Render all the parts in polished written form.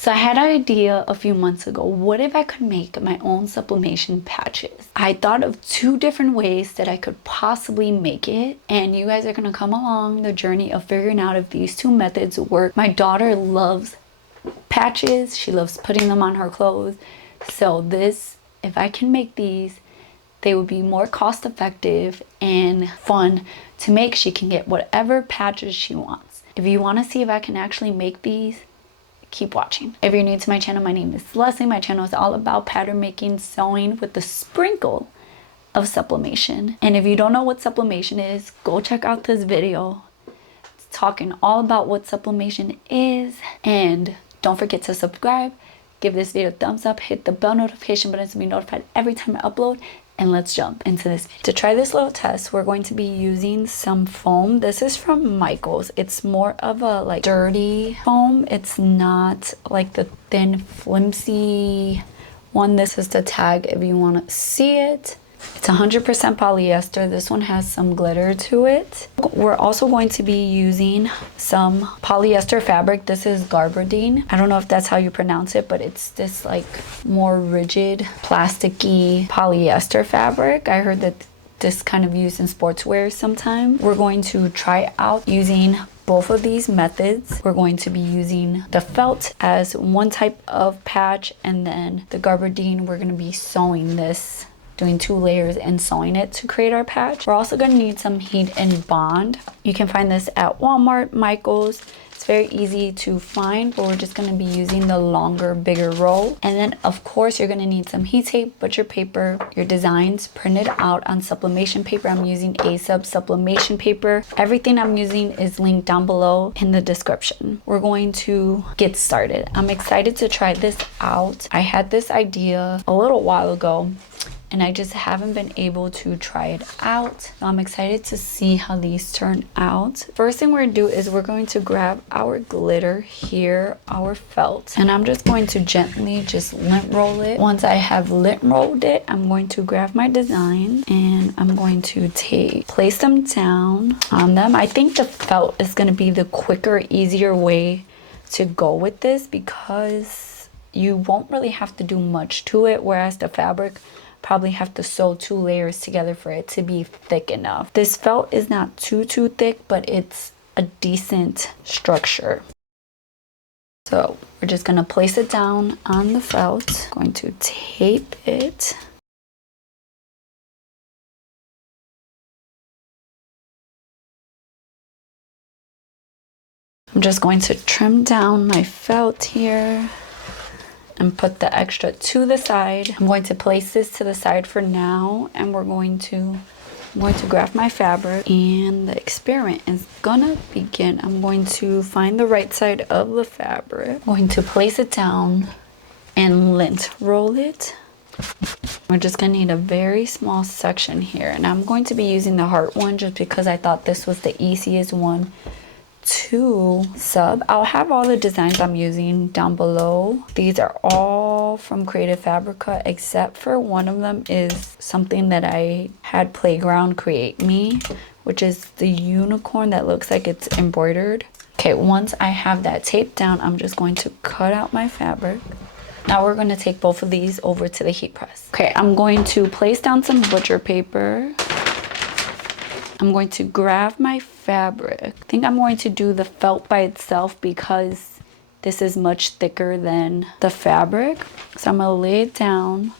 So I had an idea a few months ago. What if I could make my own sublimation patches? I thought of 2 different ways that I could possibly make it, and you guys are gonna come along the journey of figuring out if these 2 methods work. My daughter loves patches. She loves putting them on her clothes. So if I can make these, they would be more cost effective and fun to make. She can get whatever patches she wants. If you want to see if I can actually make these, keep watching. If you're new to my channel, my name is Leslie. My channel is all about pattern making, sewing with the sprinkle of sublimation. And if you don't know what sublimation is, go check out this video. It's talking all about what sublimation is. And don't forget to subscribe, give this video a thumbs up, hit the bell notification button to be notified every time I upload. And let's jump into this video. To try this little test, we're going to be using some foam. This is from Timecodes. It's more of a like dirty foam. It's not like the thin flimsy one. This is the tag if you want to see it. It's 100% polyester. This one has some glitter to it. We're also going to be using some polyester fabric. This is gabardine. I don't know if that's how you pronounce it, but it's this like more rigid, plasticky polyester fabric. I heard that this kind of used in sportswear sometimes. We're going to try out using both of these methods. We're going to be using the felt as one type of patch, and then the gabardine, we're going to be sewing this, doing 2 layers and sewing it to create our patch. We're also going to need some heat and bond. You can find this at Walmart, Michaels. It's very easy to find, but we're just going to be using the longer, bigger roll. And then of course you're going to need some heat tape, butcher paper, your designs printed out on sublimation paper. I'm using adhesive sublimation paper. Everything I'm using is linked down below in the description. We're going to get started. I'm excited to try this out. I had this idea a little while ago, and I just haven't been able to try it out. So I'm excited to see how these turn out. First thing we're gonna do is we're going to grab our glitter here, our felt, and I'm just going to gently just lint roll it. Once I have lint rolled it, I'm going to grab my design and I'm going to place them down on them. I think the felt is gonna be the quicker, easier way to go with this because you won't really have to do much to it, whereas the fabric probably have to sew 2 layers together for it to be thick enough. This felt is not too thick, but it's a decent structure. So we're just gonna place it down on the felt. Going to tape it. I'm just going to trim down my felt here and put the extra to the side. I'm going to place this to the side for now, and I'm going to grab my fabric, and the experiment is gonna begin. I'm going to find the right side of the fabric. I'm going to place it down and lint roll it. We're just gonna need a very small section here, and I'm going to be using the heart one just because I thought this was the easiest one to sub. I'll have all the designs I'm using down below. These are all from Creative Fabrica, except for one of them is something that I had Playground create me, which is the unicorn that looks like it's embroidered. Okay, once I have that taped down, I'm just going to cut out my fabric. Now we're going to take both of these over to the heat press. Okay, I'm going to place down some butcher paper. I'm going to grab my fabric. I think I'm going to do the felt by itself because this is much thicker than the fabric. So I'm gonna lay it down.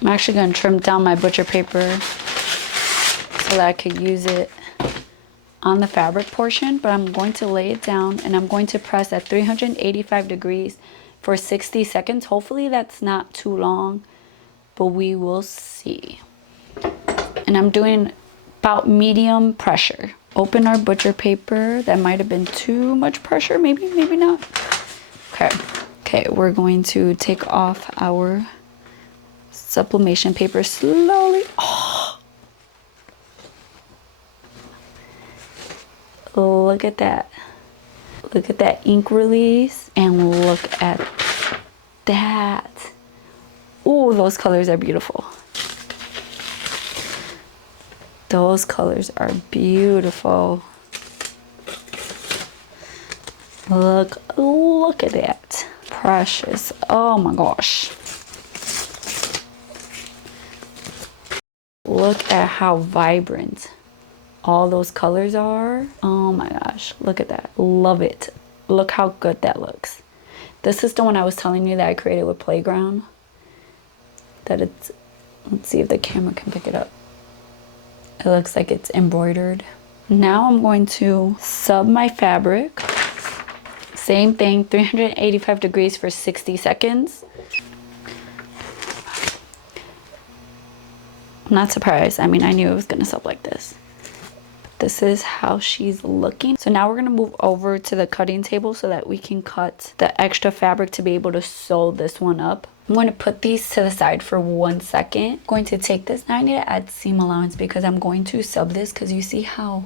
I'm actually gonna trim down my butcher paper so that I could use it on the fabric portion, but I'm going to lay it down and I'm going to press at 385 degrees for 60 seconds. Hopefully that's not too long, but we will see. And I'm doing about medium pressure. Open our butcher paper. That might have been too much pressure, maybe not. Okay, we're going to take off our sublimation paper slowly. Oh, look at that. Look at that ink release, and look at that. Ooh, those colors are beautiful. Those colors are beautiful. Look at that. Precious. Oh my gosh. Look at how vibrant all those colors are. Oh my gosh, look at that. Love it. Look how good that looks. This is the one I was telling you that I created with Playground. That it's, let's see if the camera can pick it up. It looks like it's embroidered. Now I'm going to sub my fabric. Same thing, 385 degrees for 60 seconds. I'm not surprised. I mean, I knew it was gonna sub like this. This is how she's looking. So now we're gonna move over to the cutting table so that we can cut the extra fabric to be able to sew this one up. I'm going to put these to the side for 1 second. I'm going to take this. Now I need to add seam allowance because I'm going to sub this because you see how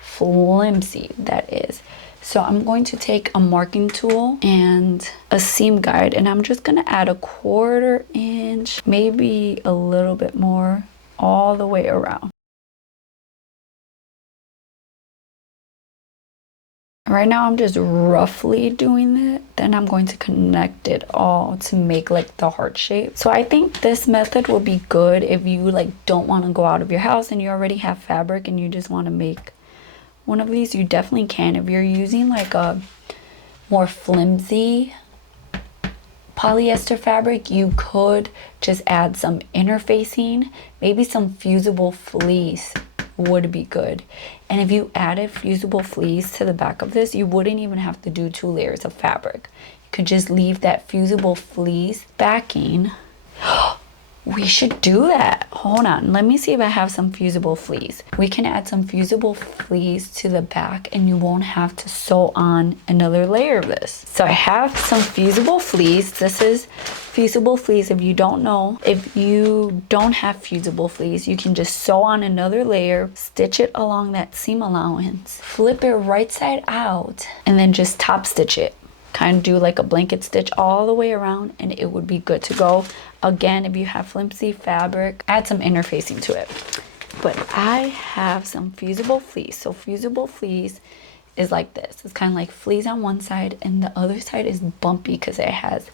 flimsy that is. So I'm going to take a marking tool and a seam guide, and I'm just gonna add a 1/4 inch, maybe a little bit more, all the way around. Right now I'm just roughly doing it, then I'm going to connect it all to make like the heart shape. So I think this method will be good if you like don't want to go out of your house and you already have fabric and you just want to make one of these. You definitely can. If you're using like a more flimsy polyester fabric, you could just add some interfacing, maybe some fusible fleece would be good. And if you added fusible fleece to the back of this, you wouldn't even have to do 2 layers of fabric. You could just leave that fusible fleece backing. We should do that. Hold on, let me see if I have some fusible fleece. We can add some fusible fleece to the back and you won't have to sew on another layer of this. So I have some fusible fleece. This is fusible fleece. If you don't know, if you don't have fusible fleece, you can just sew on another layer, stitch it along that seam allowance, flip it right side out, and then just top stitch it. Kind of do like a blanket stitch all the way around and it would be good to go. Again, if you have flimsy fabric, add some interfacing to it. But I have some fusible fleece. So fusible fleece is like this. It's kind of like fleece on one side and the other side is bumpy because it has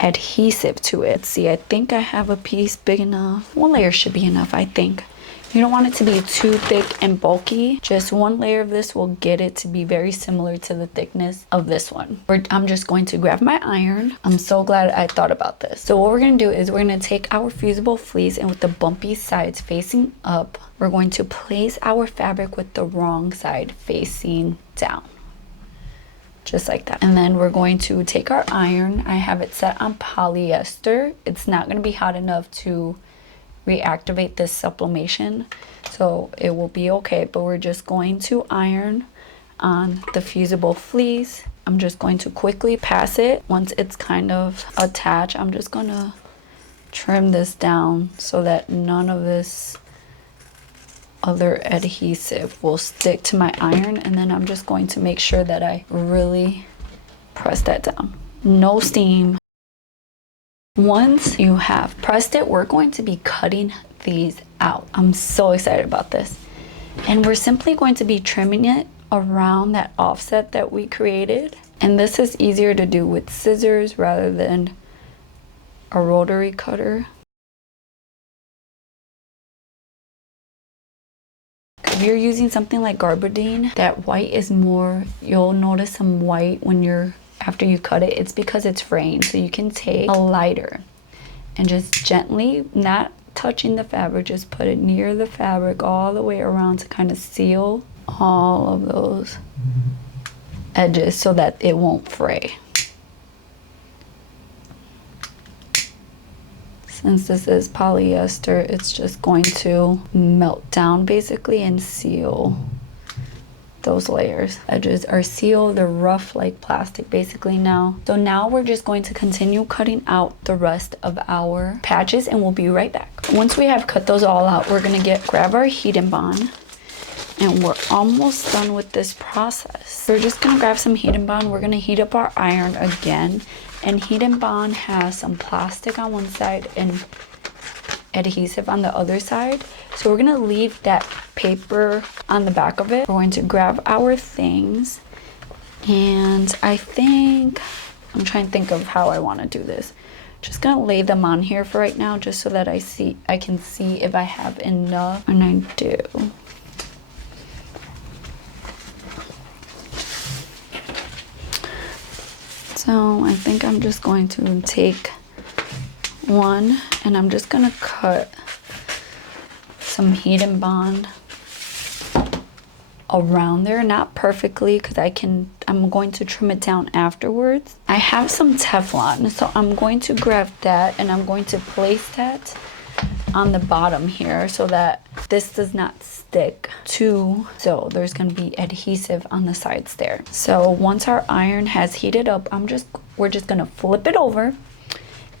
adhesive to it. See, I think I have a piece big enough. 1 layer should be enough, I think. You don't want it to be too thick and bulky. Just 1 layer of this will get it to be very similar to the thickness of this one. I'm just going to grab my iron. I'm so glad I thought about this. So what we're gonna do is we're gonna take our fusible fleece and with the bumpy sides facing up, we're going to place our fabric with the wrong side facing down. Just like that. And then we're going to take our iron. I have it set on polyester. It's not gonna be hot enough to reactivate this sublimation, so it will be okay, but we're just going to iron on the fusible fleece. I'm just going to quickly pass it. Once it's kind of attached, I'm just gonna trim this down so that none of this other adhesive will stick to my iron, and then I'm just going to make sure that I really press that down. No steam. Once you have pressed it, we're going to be cutting these out. I'm so excited about this. And we're simply going to be trimming it around that offset that we created. And this is easier to do with scissors rather than a rotary cutter. If you're using something like gabardine, that white is more, you'll notice some white when you're after you cut it. It's because it's fraying. So you can take a lighter and just gently, not touching the fabric, just put it near the fabric all the way around to kind of seal all of those edges so that it won't fray. Since this is polyester, it's just going to melt down basically and seal those layers. Edges are sealed, they're rough like plastic basically now. So now we're just going to continue cutting out the rest of our patches and we'll be right back. Once we have cut those all out, we're gonna grab our heat and bond, and we're almost done with this process. We're just gonna grab some heat and bond. We're gonna heat up our iron again, and heat and bond has some plastic on one side and adhesive on the other side. So we're gonna leave that paper on the back of it. We're going to grab our things And I think, I'm trying to think of how I want to do this. Just gonna lay them on here for right now, just so that I can see if I have enough, and I do. So I think I'm just going to take one, and I'm just gonna cut some heat and bond around there, not perfectly, because I'm going to trim it down afterwards. I have some Teflon, so I'm going to grab that, and I'm going to place that on the bottom here so that this does not stick to, so there's going to be adhesive on the sides there. So once our iron has heated up, we're just going to flip it over,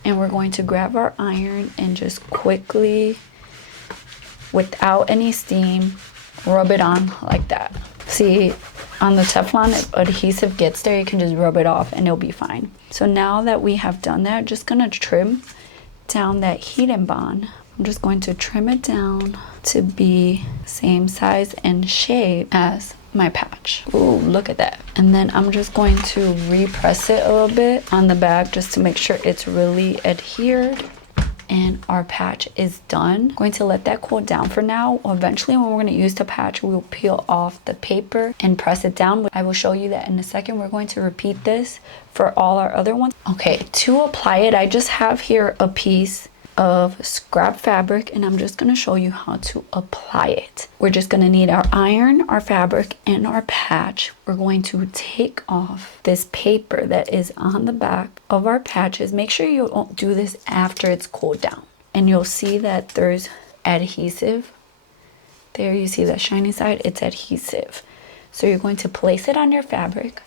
and we're going to grab our iron and just quickly, without any steam, rub it on like that. See, on the Teflon, if adhesive gets there, you can just rub it off and it'll be fine. So now that we have done that, just gonna trim down that heat and bond. I'm just going to trim it down to be same size and shape as my patch. Ooh, look at that. And then I'm just going to repress it a little bit on the back just to make sure it's really adhered. And our patch is done. I'm going to let that cool down for now. Eventually, when we're going to use the patch, we will peel off the paper and press it down. I will show you that in a second. We're going to repeat this for all our other ones. Okay, to apply it, I just have here a piece of scrap fabric, and I'm just going to show you how to apply it. We're just going to need our iron, our fabric, and our patch. We're going to take off this paper that is on the back of our patches. Make sure you don't do this after it's cooled down, and you'll see that there's adhesive there. You see that shiny side, it's adhesive. So you're going to place it on your fabric.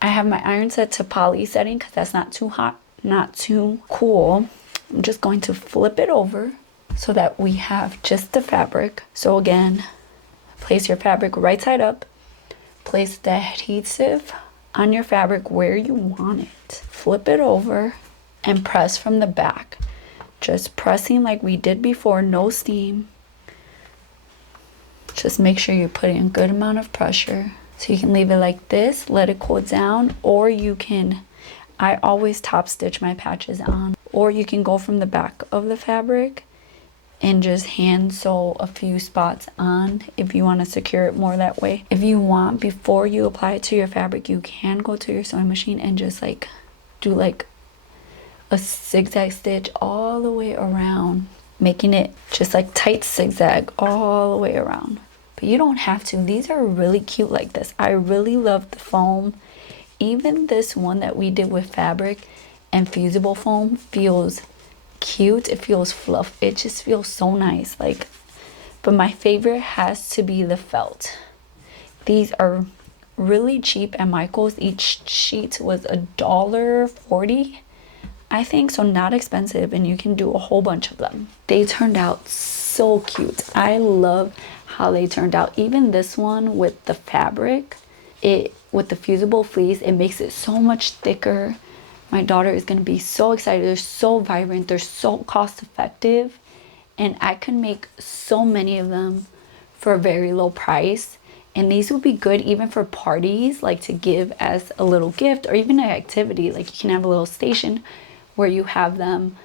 I have my iron set to poly setting because that's not too hot, not too cool. I'm just going to flip it over so that we have just the fabric. So again, place your fabric right side up, place the adhesive on your fabric where you want it, flip it over, and press from the back. Just pressing like we did before, no steam. Just make sure you're putting a good amount of pressure. So you can leave it like this, let it cool down, or you can, I always top stitch my patches on, or you can go from the back of the fabric and just hand sew a few spots on if you want to secure it more that way. If you want, before you apply it to your fabric, you can go to your sewing machine and just like do like a zigzag stitch all the way around, making it just like tight zigzag all the way around. But you don't have to. These are really cute like this. I really love the foam. Even this one that we did with fabric and fusible foam feels cute. It feels fluff. It just feels so nice. Like, but my favorite has to be the felt. These are really cheap at Michael's. Each sheet was $1.40, I think, so not expensive, and you can do a whole bunch of them. They turned out so cute. I love how they turned out. Even this one with the fabric, with the fusible fleece, it makes it so much thicker. My daughter is going to be so excited. They're so vibrant, they're so cost effective, and I can make so many of them for a very low price. And these would be good even for parties, like to give as a little gift, or even an activity. Like you can have a little station where you have them,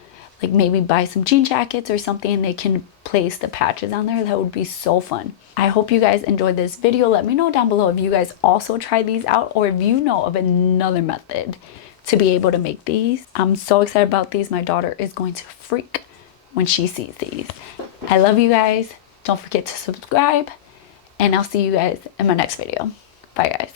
like maybe buy some jean jackets or something, and they can place the patches on there. That would be so fun. I hope you guys enjoyed this video. Let me know down below if you guys also try these out, or if you know of another method to be able to make these. I'm so excited about these. My daughter is going to freak when she sees these. I love you guys. Don't forget to subscribe, and I'll see you guys in my next video. Bye guys.